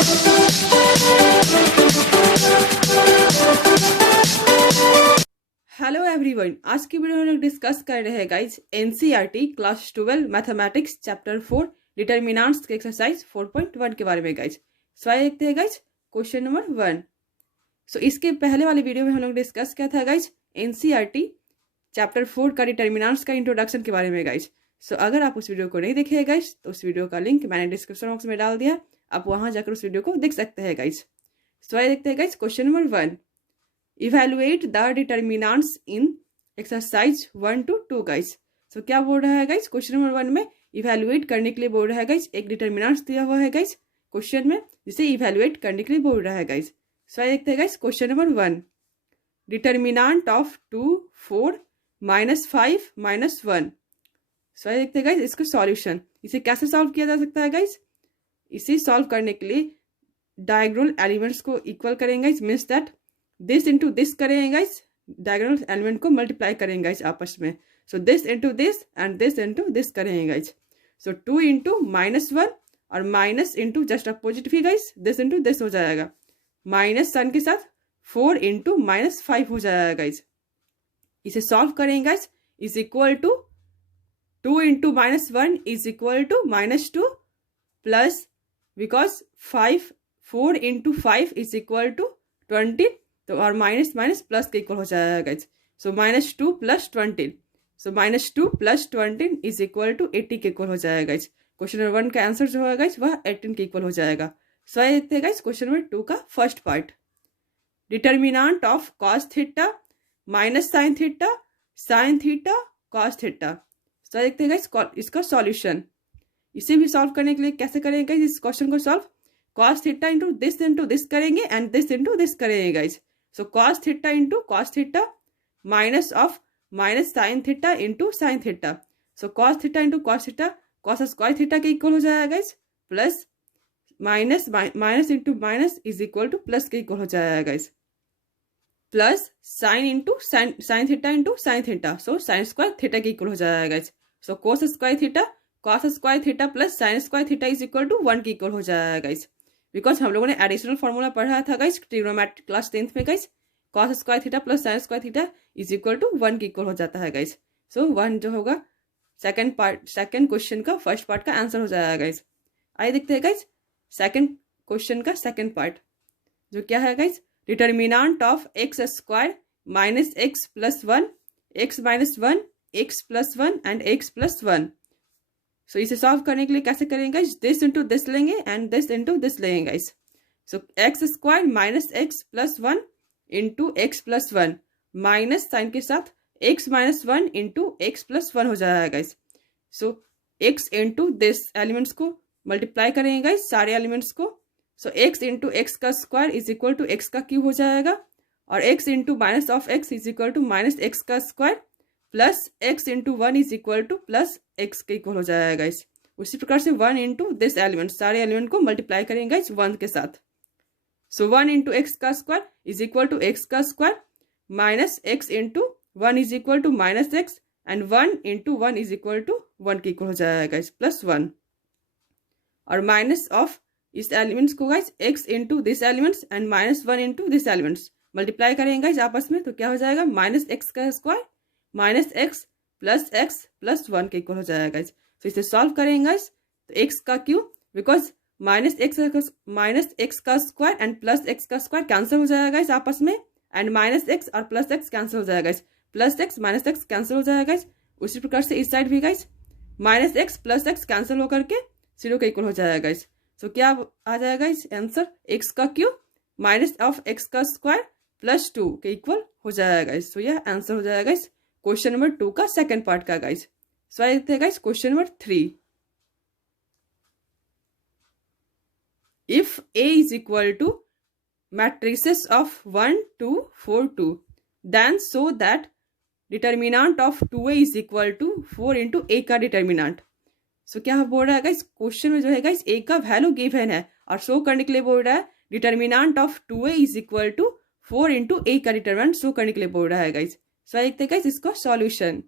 Hello everyone, आज की video में लोग डिस्कस कर रहे हैं guys NCERT class 12 mathematics chapter 4 determinants के एक्सरसाइज 4.1 के बारे में गाइज। सो आइए देखते हैं गाइज क्वेश्चन नंबर 1। सो इसके पहले वाले वीडियो में हम लोग डिस्कस किया था गाइज एनसीईआरटी चैप्टर 4 का डिटरमिनेंट्स का इंट्रोडक्शन के बारे में गाइज। सो अगर आप उस वीडियो को नहीं देखे गाइज तो उस वीडियो का लिंक मैंने डिस्क्रिप्शन बॉक्स में डाल दिया, आप वहां जाकर उस वीडियो को देख सकते हैं गाइज। सो आइए देखते हैं guys question number 1। Evaluate the determinants in exercise 1 to 2 guys. So क्या बोल रहा है गाइज क्वेश्चन नंबर 1 में इवेलुएट करने के लिए बोल रहा है गाइज। एक डिटरमिनेंट्स दिया हुआ है गाइज क्वेश्चन में, जिसे इवेलुएट करने के लिए बोल रहा है गाइज। सो आइए देखते हैं guys question number 1। Determinant of 2, 4, -5, -1। सो आइए देखते हैं गाइज इसका सॉल्यूशन। इसे कैसे सॉल्व किया जा सकता है गाइज। इसे सॉल्व करने के लिए डायगोनल एलिमेंट्स को इक्वल करेंगे guys, means that this into this करेंगे गाइज, डायगोनल एलिमेंट को मल्टीप्लाई करेंगे गाइज आपस में। So this into this and this into this करेंगे गाइज। सो 2 इंटू -1 और माइनस इंटू जस्ट अपोजिट भी गाइज, दिस इंटू दिस हो जाएगा। माइनस सन के साथ 4 इंटू -5 हो जाएगा गाइज। इसे सॉल्व करेंगे guys, is equal to 2 into -1 is equal to -2 plus, because 4 into 5 is equal to 20, तो और माइनस माइनस प्लस के इक्वल हो जाएगा guys. So -2 + 20, so -2 + 20 is equal to 80 के इक्वल हो जाएगा गाइज। क्वेश्चन नंबर 1 का आंसर जो है गाइज वह 18 के इक्वल हो जाएगा। सो आइए देखते हैं गाइज क्वेश्चन नंबर 2 का first part. Determinant of cos theta minus sin theta sin theta cos theta. So आइए देखते हैं गाइज इसका सॉल्यूशन। इसे भी सॉल्व करने के लिए कैसे करेंगे इस क्वेश्चन को solve. cos theta into this करेंगे एंड दिस इंटू दिस करेंगे guys. So cos theta into cos theta minus of minus sin theta into sin theta. So cos theta into cos theta cos square theta के equal हो जाएगा guys, plus minus into minus is equal to plus के equal हो जाएगा guys, plus sin into sin theta into sin theta, so sin square theta के equal हो जाएगा guys. So cos square theta cos square theta plus sin square theta is equal to 1 के equal हो जाएगा guys. Because हम लोगों ने additional formula पढ़ा था गाइज ट्रिग्नोमेट्री क्लास 10th में guys, cos square theta plus sin square theta is equal to 1 के इक्वल हो जाता है गाइज। सो 1 जो होगा सेकंड क्वेश्चन का फर्स्ट पार्ट का आंसर हो जाएगा गाइज। आइए देखते हैं गाइज सेकंड क्वेश्चन का सेकंड पार्ट, जो क्या है guys. Determinant of x square minus x + 1, x - 1, x + 1 and x + 1। सो इसे सॉल्व करने के लिए कैसे करेंगे गाइज, दिस इंटू दिस लेंगे एंड दिस इंटू दिस लेंगे guys. So x square minus x + 1 into x + 1 minus sign के साथ x - 1 इंटू x + 1 हो जाएगा guys. So x into this elements को मल्टीप्लाई करेंगे गाइज सारे एलिमेंट्स को। सो x इंटू एक्स का square is equal to x का क्यूब हो जाएगा, और x into minus of x is equal to minus x का square plus x into 1 is equal to plus x के equal हो जाएगा गाइज। उसी प्रकार से 1 इंटू दिस एलिमेंट, सारे एलिमेंट को मल्टीप्लाई करेंगे गाइज 1 के साथ। सो 1 इंटू एक्स का square is equal to x का square minus x into 1 is equal to minus x and 1 into 1 is equal to 1 के इक्वल हो जाएगा गाइज, प्लस 1। और माइनस ऑफ इस एलिमेंट्स को guys x into this elements and minus 1 into this elements multiply करेंगे guys आपस में, तो क्या हो जाएगा माइनस x का स्क्वायर माइनस x प्लस 1 के इक्वल हो जाएगा गाइज। तो इसे सॉल्व करेंगे गाइज, तो x का क्यूब, बिकॉज माइनस एक्स का स्क्वायर एंड प्लस x का स्क्वायर कैंसिल हो जाएगा गाइज आपस में, एंड माइनस x और प्लस x कैंसिल हो जाएगा guys, plus x minus x cancel हो जाएगा गाइज। उसी प्रकार से इस साइड भी guys minus x plus x cancel होकर के 0 के इक्वल हो जाएगा गाइज। सो क्या आ जाएगा गाइज आंसर, x का क्यूब माइनस ऑफ x का स्क्वायर प्लस 2 के इक्वल हो जाएगा गाइज। तो यह आंसर हो जाएगा गाइज क्वेश्चन नंबर 2 का सेकंड पार्ट का गाइज। सो आइए देखते हैं guys question number 3। If A is equal to matrices of 1, 2, 4, 2, then so that determinant of 2A is equal to 4 into A का डिटरमिनेंट। सो क्या बोल रहा है गाइज क्वेश्चन में जो है गाइज A का वैल्यू गिवन है, और शो करने के लिए बोल रहा है determinant of 2A is equal to 4 into A का डिटरमिनेंट शो करने के लिए बोल रहा है गाइज। सो आइए देखते हैं गाइज इसका solution.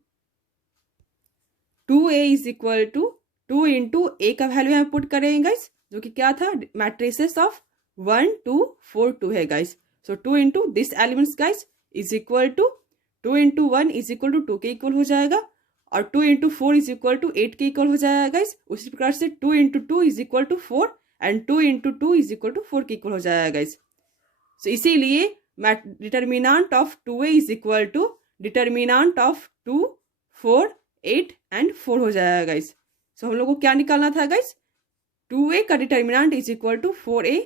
2A is equal to 2 into A का वैल्यू यहाँ पुट करेंगे गाइज, जो कि क्या था, मैट्रिसेस ऑफ 1 2 4 2 है guys. So 2 into this elements guys is equal to 2 into 1 is equal to 2 के इक्वल हो जाएगा, और 2 इंटू 4 इज इक्वल टू 8 के इक्वल हो जाएगा गाइस। उसी प्रकार से 2 into 2 is equal to 4 and 2 into 2 is equal to 4 के इक्वल हो जाएगा गाइस। सो इसीलिए determinant of 2a is equal to determinant of 2 4 8 and 4 हो जाएगा गाइस। सो हम लोग को क्या निकालना था गाइस, 2a का determinant is equal to 4a,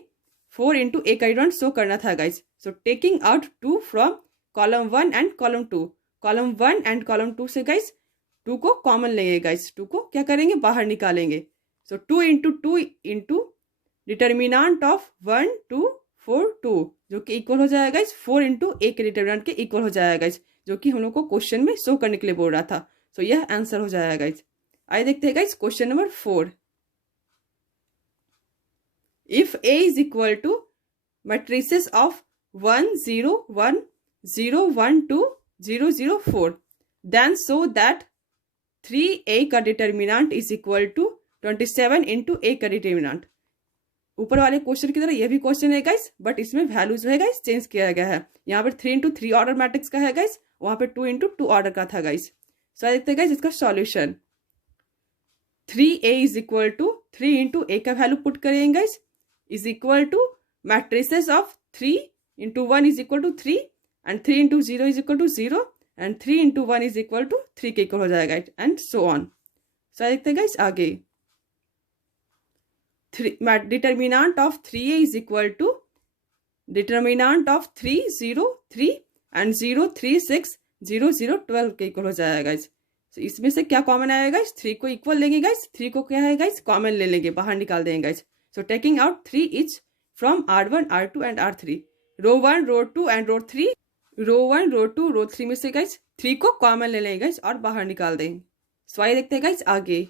4 into a का डिटर्मिनेंट शो करना था guys. So taking out 2 from column 1 and column 2, column 1 and column 2 से गाइस 2 को कॉमन लेंगे गाइस, 2 को क्या करेंगे, बाहर निकालेंगे। सो 2 इंटू 2 इंटू डिटर्मिनेंट ऑफ 1 2 4 2 जो कि इक्वल हो जाएगा गाइस 4 इंटू a के डिटर्मिनेंट के इक्वल हो जाएगा गाइस, जो कि हम लोग को क्वेश्चन में शो करने के लिए बोल रहा था। सो यह आंसर हो जाएगा गाइस। आइए देखते हैं guys question number 4। If a is equal to matrices of 1 0 1 0 1 2 0 0 4 then so that 3a का determinant is equal to 27 into a का डिटर्मिनेंट। ऊपर वाले क्वेश्चन की तरह यह भी क्वेश्चन है गाइस, बट इसमें वैल्यू जो है गाइस चेंज किया गया है। यहाँ पर 3 इंटू 3 ऑर्डर मैट्रिक्स का है गाइस, वहां पे 2 इंटू 2 ऑर्डर का था गाइस। सो देखते हैं गाइस इसका solution. 3a is equal to 3 into a का वैल्यू पुट करेंगे guys is equal to matrices of 3 into 1 is equal to 3 and 3 into 0 is equal to 0 and 3 into 1 is equal to 3 के equal हो जाएगा and so on. सो देखते हैं guys आगे। Determinant of 3a is equal to determinant of 3 0 3 and 0 3 6 0 0 12 के equal हो जाएगा guys. तो इसमें से क्या कॉमन आएगा गाइस, 3 को इक्वल लेंगे गाइस, 3 को क्या है गाइस कॉमन ले लेंगे, बाहर निकाल देंगे guys. So taking out 3 each from R1 R2 and R3, row 1 row 2 and row 3, row 1 row 2 row 3 में से गाइस 3 को कॉमन ले लेंगे गाइस और बाहर निकाल देंगे। सो आइए देखते हैं गाइस आगे।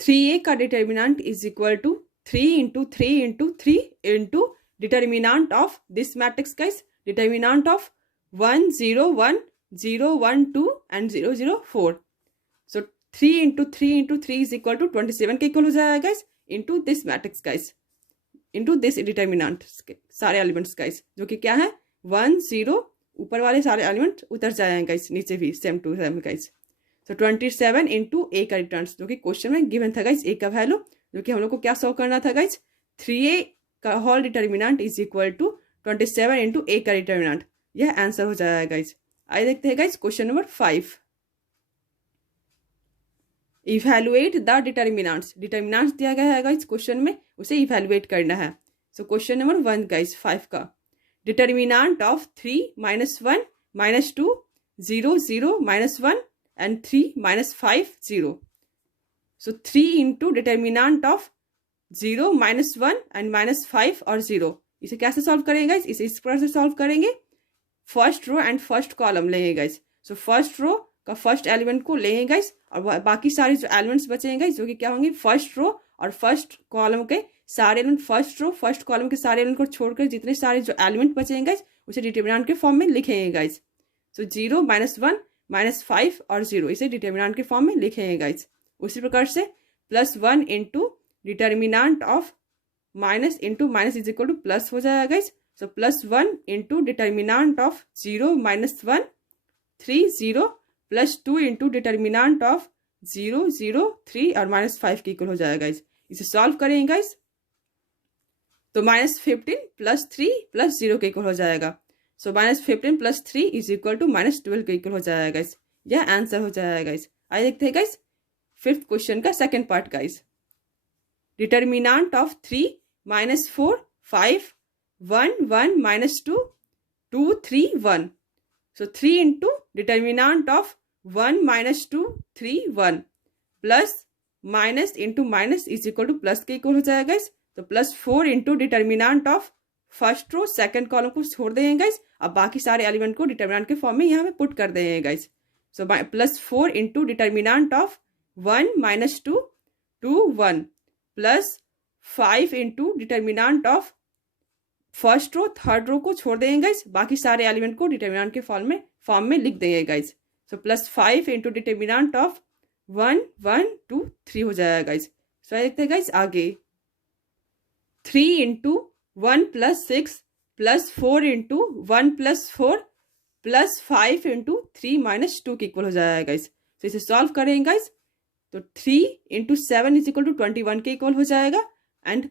3a का determinant is equal to 3 into 3 into 3 into determinant of this matrix guys, determinant of 1 0 1 0 1 2 and 0 0 4। So 3 into 3 into 3 is equal to 27 के इक्वल हो जाएगा guys into this matrix guys, into this determinant सारे elements guys, जो कि क्या है 1 0, ऊपर वाले सारे एलिमेंट उतर जाएंगे गाइस, नीचे भी same to same guys. So 27 into a का रिटर्न, जो कि क्वेश्चन में गिवन था गाइस a का वैल्यू, जो कि हम लोग को क्या शो करना था गाइस, 3a का whole determinant is equal to 27 into a का डिटर्मिनेंट। यह आंसर हो जाएगा गाइस। आइए देखते हैं guys question number 5। Evaluate the determinants, determinants दिया गया है गाइस क्वेश्चन में, उसे इवैल्यूएट करना है। सो क्वेश्चन नंबर 1 गाइस 5 का, determinant of 3 -1 -2 0 0 -1 and 3 -5 0. So 3 into determinant of 0 -1 and -5 और 0, इसे कैसे सॉल्व करेंगे गाइस, इसे इस प्रकार से सॉल्व करेंगे। First row and first column लेंगे गाइस। सो फर्स्ट रो का फर्स्ट एलिमेंट को लेंगे गाइस, और बाकी सारे जो एलिमेंट्स बचेंगे गाइस, जो कि क्या होंगे, फर्स्ट रो और फर्स्ट कॉलम के सारे element, first row first column के सारे एलिमेंट को छोड़कर जितने सारे जो एलिमेंट बचेंगे गाइस, उसे डिटर्मिनेंट के फॉर्म में लिखेंगे गाइस। सो 0 -1 -5 और 0, इसे डिटर्मिनेंट के फॉर्म में लिखेंगे गाइस। उसी प्रकार से +1 into determinant of minus into minus is equal to plus हो जाएगा guys. So +1 into determinant of 0 -1 3 0 +2 into determinant of 0 0 3 और -5 के इक्वल हो जाएगा गाइस। इसे सॉल्व करेंगे गाइस तो -15 +3 +0 के इक्वल हो जाएगा। सो -15 +3 इज इक्वल टू -12 के इक्वल हो जाएगा गाइस। यह आंसर हो जाएगा गाइस। आइए देखते हैं गाइस 5th क्वेश्चन का second part guys. Determinant of 3 -4 5 1 1 -2 2 3 1। So 3 into determinant of 1 -2 3 1 plus minus into minus is equal to plus के इक्वल हो जाएगा गाइस। तो +4 into determinant of first row second column को छोड़ देंगे गाइस, अब बाकी सारे एलिमेंट को डिटर्मिनेंट के फॉर्म में यहाँ पे पुट कर देंगे guys. So +4 into determinant of 1 -2 2 1 plus 5 into determinant of first row third row को छोड़ देंगे गाइस, बाकी सारे एलिमेंट को डिटर्मिनेंट के फॉर्म में लिख देंगे guys. So +5 into determinant of 1 1 2 3 हो जाएगा गाइस। सो देखते हैं गाइस आगे। 3 into 1 plus 6 plus 4 into 1 plus 4 plus 5 into 3 minus 2 के इक्वल हो जाएगा गाइस। तो इसे सॉल्व करेंगे गाइस, तो 3 इंटू 7 इज इक्वल टू 21 के इक्वल हो जाएगा, and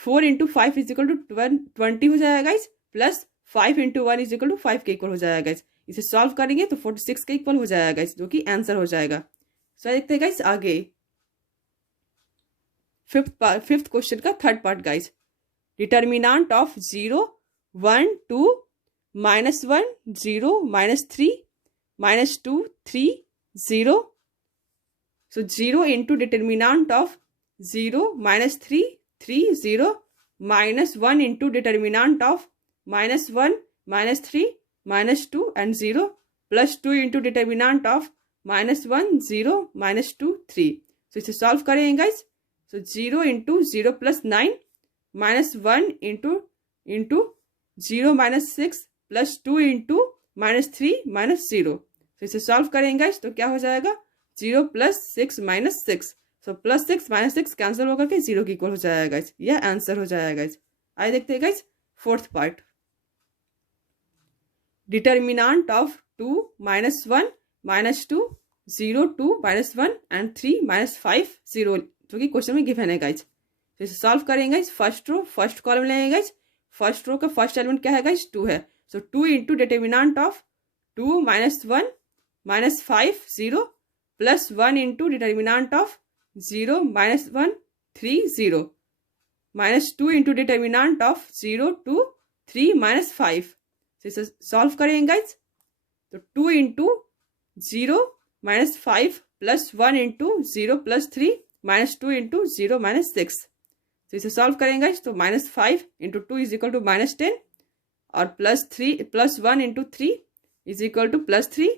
4 into 5 is equal to 20 हो जाएगा guys, plus 5 into 1 is equal to 5 के इक्वल हो जाएगा गाइस। इसे सॉल्व करेंगे तो 46 के इक्वल हो जाएगा गाइस, जो कि आंसर हो जाएगा। सो देखते हैं गाइस आगे फिफ्थ क्वेश्चन का third part guys. Determinant of 0 1 2 -1 0 -3 -2 3 0। So 0 into determinant of 0 -3 3 0 -1 into determinant of -1 -3 -2 and 0 plus 2 into determinant of -1 0 -2 3। So इसे सॉल्व करेंगे guys. So 0 into 0 plus 9 -1 into 0 -6 plus 2 into -3 -0। So इसे solve करेंगे guys, तो क्या हो जाएगा 0 plus 6 minus 6। So plus 6 minus 6 cancel होकर के 0 की इक्वल हो जाएगा गाइस। यह आंसर हो जाएगा गाइस। आइए देखते हैं guys fourth part. Determinant of 2 -1 -2 0 2 -1 and 3 -5 0, जो कि क्वेश्चन में गिवन है गाइस। तो इसे सॉल्व करेंगे guys. First row first column लेंगे गाइस। फर्स्ट रो का फर्स्ट एलिमेंट क्या है गाइस 2 है। So 2 into determinant of 2 -1 -5 0 plus 1 into determinant of 0 -1 3 0 -2 into determinant of 0 2 3 -5। इसे सॉल्व करेंगे गाइस। तो 2 into 0 -5 plus 1 into 0 plus 3 -2 into 0 -6। तो इसे सॉल्व करेंगे गाइस। तो -5 इंटू 2 इज इक्वल टू -10 और plus 1 into 3 is equal to +3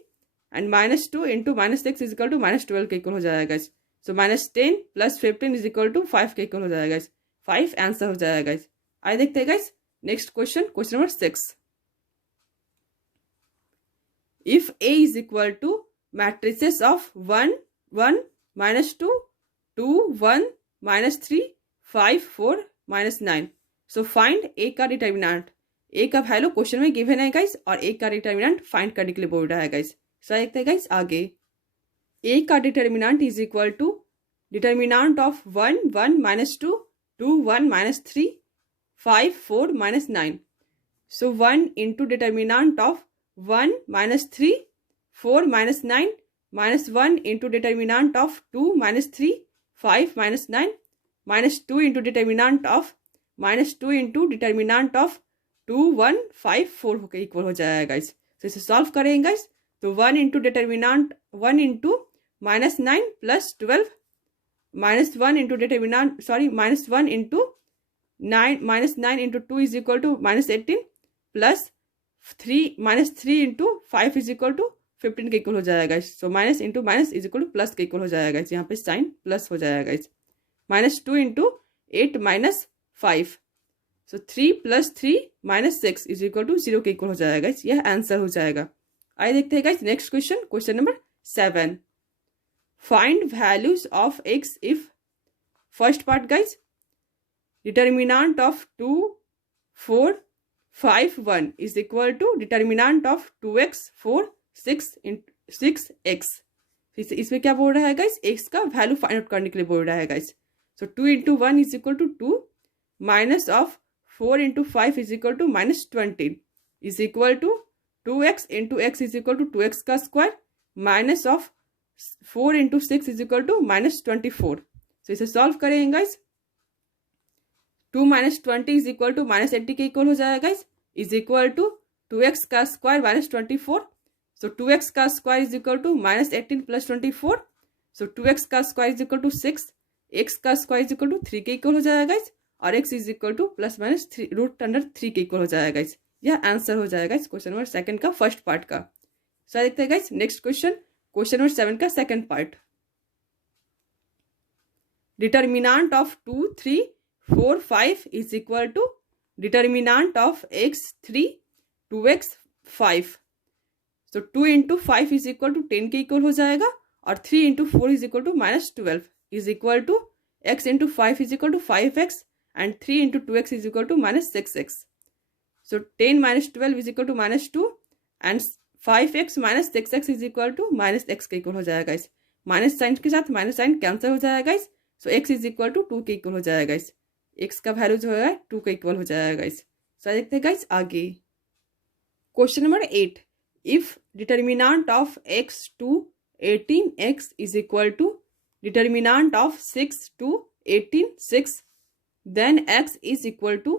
and -2 into -6 is equal to -12 के equal हो जाएगा guys. So -10 plus 15 is equal to 5 के इक्वल हो जाएगा गाइस। 5 आंसर हो जाएगा गाइस। आइए देखते हैं guys next question, question number 6। If A is equal to matrices of 1 1 -2 2 1 -3 5 4 -9। So find A का डिटर्मिनेंट। A का वैल्यू क्वेश्चन में गिवन है गाइस, और A का डिटर्मिनेंट फाइंड करने के लिए बोल रहा है गाइस। सो देखते हैं गाइस आगे। A का determinant is equal to determinant of 1 1 -2 2 1 -3 5 4 -9। So 1 into determinant of 1 -3 4 -9 -1 into determinant of 2 -3 5 -9 -2 into determinant of -2 into determinant of 2 1 5 4 होकर इक्वल हो जाएगा गाइस। तो इसे सॉल्व करेंगे गाइस। तो 1 into determinant 1 into -9 plus 12 -1 into determinant -1 into 9 into 2 is equal to -18 plus 3 into 5 is equal to 15 के equal हो जाएगा। So minus into minus is equal to plus के इक्वल हो जाएगा। यहाँ पे साइन प्लस हो जाएगा। -2 into 8 -5। So 3 + 3 -6 is equal to 0 के इक्वल हो जाएगा। यह आंसर हो जाएगा। आइए देखते हैं guys next question, question number 7। Find values of x if first part guys determinant of 2 4 5 1 is equal to determinant of 2x 4 6x। इसमें क्या बोल रहा है गाइस, x का वैल्यू फाइंड आउट करने के लिए बोल रहा है guys. So 2 into 1 is equal to 2 minus of 4 into 5 is equal to -20 is equal to 2x into x is equal to 2x का square minus of 4 into 6 is equal to -24। So इसे solve करेंगे guys. 2 - 20 is equal to -80 के equal हो जाएगा guys, is equal to 2x का square -24। So 2x का square is equal to -18 plus 24। So 2x का square is equal to 6, x का square is equal to 3 के इक्वल हो जाएगा गाइस, और x इज इक्वल टू ±3 √3 के इक्वल हो जाएगा गाइस। यह आंसर हो जाएगा इस क्वेश्चन नंबर 2 का फर्स्ट पार्ट का। सो देखते हैं guys next question, question number 7 का second part. Determinant of 2 3 4 5 is equal to determinant of x 3 2x 5। तो 2 इंटू 5 इज इक्वल टू 10 के इक्वल हो जाएगा, और 3 into 4 is equal to -12 is equal to x into 5 is equal to 5x and 3 into 2x is equal to minus 6x. So 10 minus 12 is equal to minus 2 and 5x minus 6x is equal to minus x के equal हो जाएगा इस minus sign के साथ minus sign cancel हो जाएगा इस सो x is equal to 2 के इक्वल हो जाएगा इस x का वैल्यू जो है 2 के इक्वल हो जाएगा इस सो देखते हैं गाइस आगे question number 8 if determinant of x two 18x is equal to determinant of 6 two 18 6 then x is equal to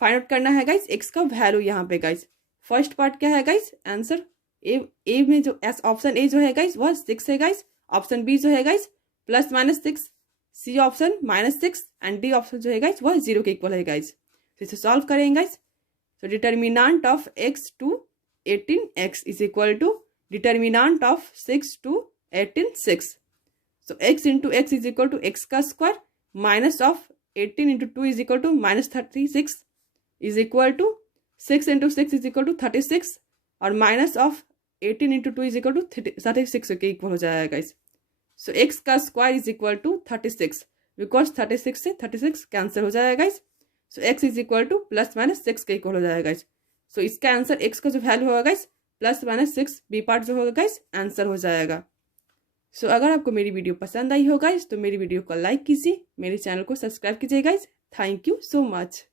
find out करना है गाइस x का वैल्यू यहाँ पे गाइस फर्स्ट पार्ट क्या है गाइस आंसर ए में जो एस ऑप्शन ए जो है गाइस वह 6 है गाइस ऑप्शन बी जो है guys plus minus 6 C option -6 and D option जो है गाइस वह 0 के इक्वल है गाइस तो इसे सॉल्व करेंगे guys so determinant of x two 18x is equal to determinant of 6 two 18 6 so x into x is equal to x का square minus of 18 into 2 is equal to -36 is equal to 6 into 6 is equal to 36 और minus of 18 into 2 is equal to 36 के equal हो जाएगा guys so x का square is equal to 36 because 36 से 36 cancel हो जाएगा guys so x is equal to plus minus 6 के equal हो जाएगा गाइस सो इसका आंसर x का जो वैल्यू होगा guys plus minus 6 B part जो होगा गाइस आंसर हो जाएगा सो अगर आपको मेरी वीडियो पसंद आई हो गाइस तो मेरी वीडियो को लाइक कीजिए मेरे चैनल को सब्सक्राइब कीजिए guys thank you so much.